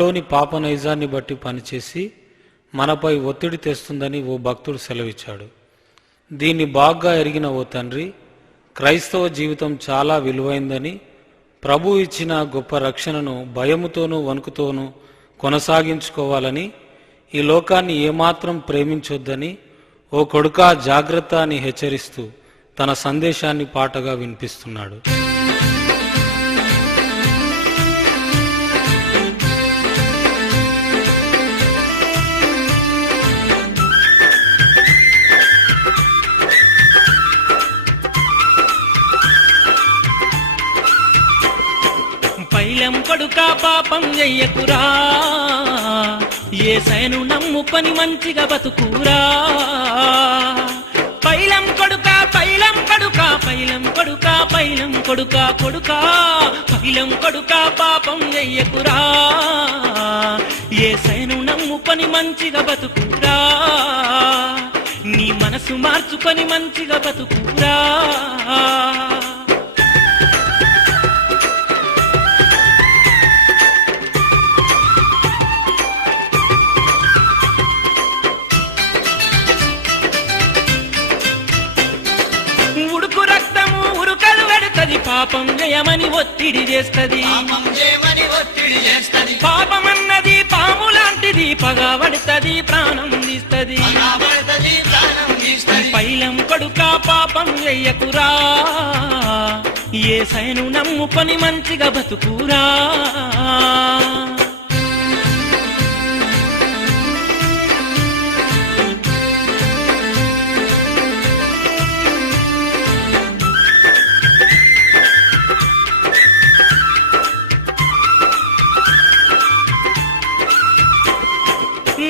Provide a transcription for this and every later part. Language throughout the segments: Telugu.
మనలోని పాప నైజాన్ని బట్టి పనిచేసి మనపై ఒత్తిడి తెస్తుందని ఓ భక్తుడు సెలవిచ్చాడు. దీన్ని బాగా ఎరిగిన ఓ తండ్రి క్రైస్తవ జీవితం చాలా విలువైందని, ప్రభు ఇచ్చిన గొప్ప రక్షణను భయముతోనూ వణుకుతోనూ కొనసాగించుకోవాలని, ఈ లోకాన్ని ఏమాత్రం ప్రేమించొద్దని ఓ కొడుకా జాగ్రత్త అని హెచ్చరిస్తూ తన సందేశాన్ని పాటగా వినిపిస్తున్నాడు. పైలం కొడుకా పాపం చెయ్యకురా, యేసయ్యను నమ్ముకొని మంచిగా బతుకురా. పైలం కొడుకా పైలం కొడుకా పైలం కొడుకా పైలం కొడుకా కొడుకా పైలం కొడుకా పాపం చెయ్యకురా, యేసయ్యను నమ్ముకొని మంచిగా బతుకురా. నీ మనసు మార్చుకొని మంచిగా బతుకురా. పాపం జయమని ఒత్తిడి చేస్తది, పాపమన్నది పాము లాంటిది, పగబడుతుంది ప్రాణం తీస్తది. పైలం కొడుకా పాపం చెయ్యకురా, యేసయ్యను నమ్ముకొని మంచిగా బతుకురా.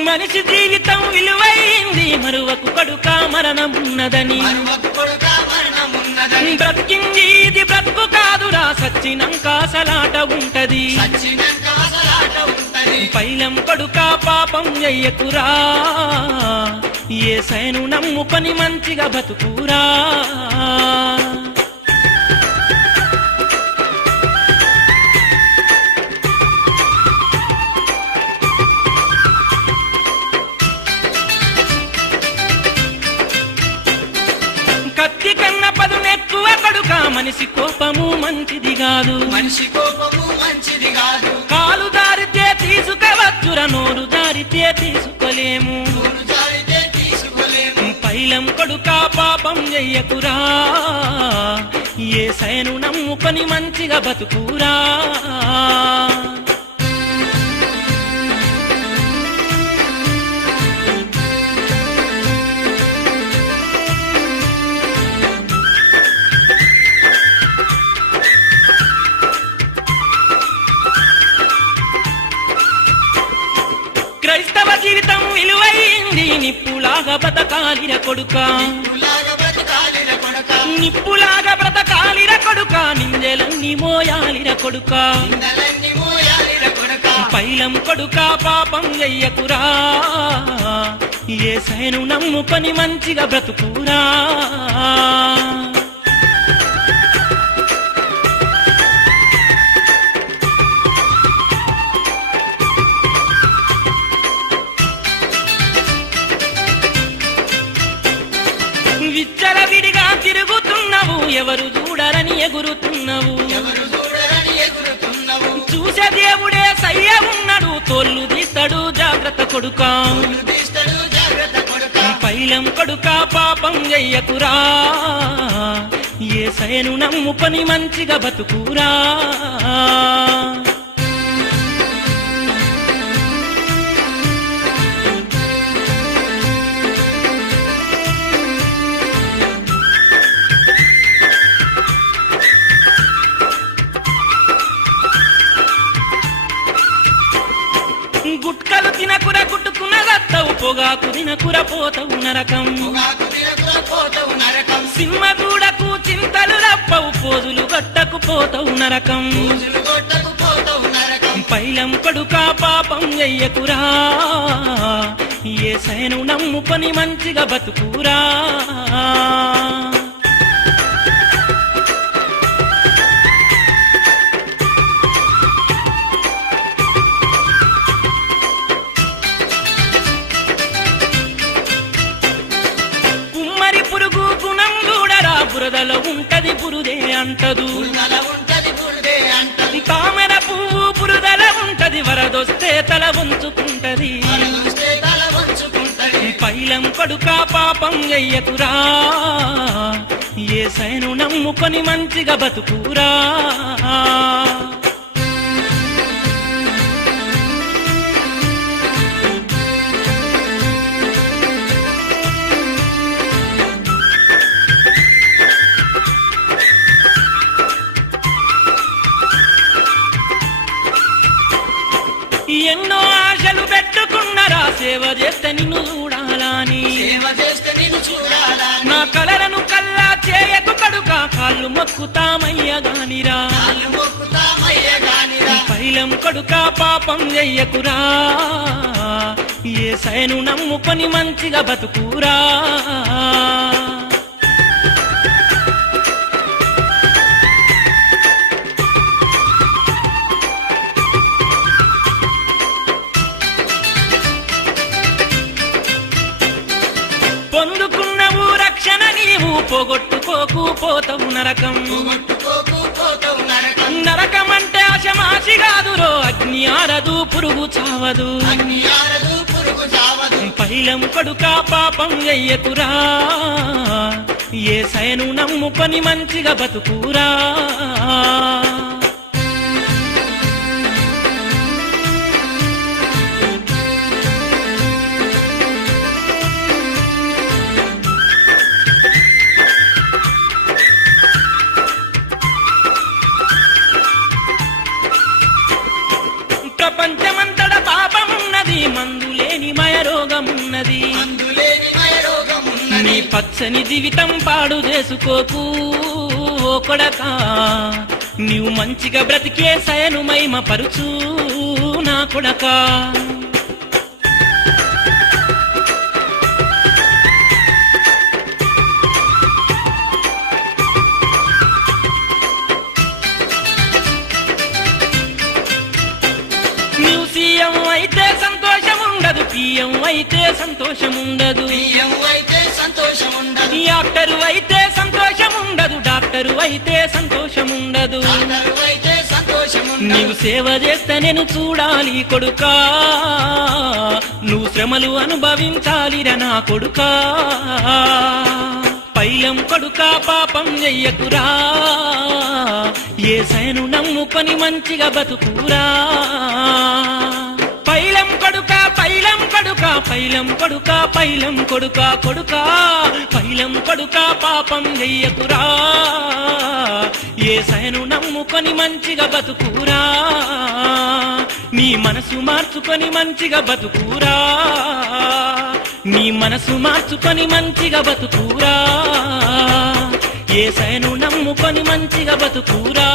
మనిషి జీవితం విలువైంది, మరువకు కొడుకా మరణం ఉన్నదని. బ్రతికింది ఇది బ్రతుకు కాదురా, సచ్చినంక సలాట ఉంటది. పైలం కొడుకా పాపం చెయ్యకురా, యేసయ్యను నమ్ముకొని మంచిగా బతుకురా. కత్తి కన్న పదునెక్కువ కొడుకా, మనిషి కోపము మంచిది కాదు, మనిషి కోపము మంచిది కాదు. కాలు దారితే తీసుకవచ్చురా, నోరు దారితే తీసుకోలేము. పైలం కొడుకా పాపం చెయ్యకురా, యేసయ్యను నమ్ముకొని మంచిగా బతుకురా. క్రైస్తవ జీవితం విలువైంది, నిప్పులాగా బతకాలిర కొడుకా, నిప్పులాగా బ్రతకాలిర కొడుకా, నిందెలన్నీ మోయాలిర కొడుకా. పైలం కొడుకా పాపం చెయ్యకురా, యేసయ్యను నమ్ముకొని మంచిగా బ్రతుకురా. విచ్చలవిడిగా తిరుగుతున్నావు, ఎవరు చూడరని ఎగురుతున్నావు. చూసే దేవుడే సయ్య ఉన్నాడు, తోళ్ళు తీస్తాడు జాగ్రత్త కొడుకా. పైలం కొడుకా పాపం చెయ్యకురా, యేసయ్యను నమ్ముకొని మంచిగా బతుకురా. గుట్కలు తినకుర గుట్టుకున్న గత్తవు, పొగాకు తినకుర పోతవు నరకం. సింహ దూడకు చింతలు రప్పవు, పోజులు గట్టకు పోతవు నరకం. పైలం కొడుకా పాపం చెయ్యకురా, యేసయ్యను నమ్ముకొని మంచిగా బతుకురా. బురదలో ఉంటది బురుదే అంటదు బురదల ఉంటది బురదే అంటది తామర పువ్వు బురదల ఉంటది వరదొస్తే తల వంచుకుంటది వరదొస్తే తల వంచుకుంటది పైలం కొడుక పాపం చెయ్యకురా యేసయ్యను నమ్ముకొని మంచిగా బతుకురా ఎన్నో ఆశలు పెట్టుకున్నరా సేవ చేస్తే నిన్ను చూడాలని సేవ చేస్తే నిన్ను చూడాలని నా కలలను కల్లా చేయకు కడుక కాళ్ళు మొక్కుతామయ్యగానిరా కాళ్ళు మొక్కుతామయ్య గానిరా పైలం కొడుక పాపం చెయ్యకురా యేసయ్యను నమ్ముకొని మంచిగా బతుకురా పొందుకున్నవు రక్షణ నీవు పోగొట్టుకోకు పోతవు నరకం పోగొట్టుకోకు పోతావు నరకం నరకమంటే ఆశమాసి కాదురో అగ్ని ఆరదు పురుగు చావదు అగ్ని ఆరదు పురుగు చావదు పైలం కొడుక పాపం చెయ్యకురా యేసయ్యను నమ్ముకొని మంచిగా బతుకురా ప్రపంచమంతట పాపమున్నది మందులేని మయ రోగమున్నది అందులేని మయ రోగం ఉన్నది నీ పచ్చని జీవితం పాడు చేసుకోకు ఓ కొడకా నీవు మంచిగా బ్రతికే సయను మహిమ పరుచు నా కొడకా నీవు సీఎం అయితే సంతోషం ఉండదు పిఎం అయితే సంతోషం ఉండదు బియ్యం అయితే సంతోషం ఉండదు యాక్టరు అయితే సంతోషం ఉండదు డాక్టరు అయితే సంతోషం ఉండదు డాక్టరు అయితే సంతోషం నీవు ఉండదు సేవ చేస్తే నేను చూడాలి కొడుకా నువ్వు శ్రమలు అనుభవించాలిరా నా కొడుకా పైలం కొడుకా పాపం చెయ్యకురా యేసయ్యను నమ్ముకొని మంచిగా బతుకురా పైలం కొడుకా పైలం కొడుకా పైలం కొడుకా పైలం కొడుకా కొడుకా పైలం కొడుకా పాపం చెయ్యకురా యేసయ్యను నమ్ముకొని మంచిగా బతుకురా నీ మనసు మార్చుకొని మంచిగా బతుకురా నీ మనసు మార్చుకొని మంచిగా బతుకురా యేసయ్యను నమ్ముకొని మంచిగా బతుకురా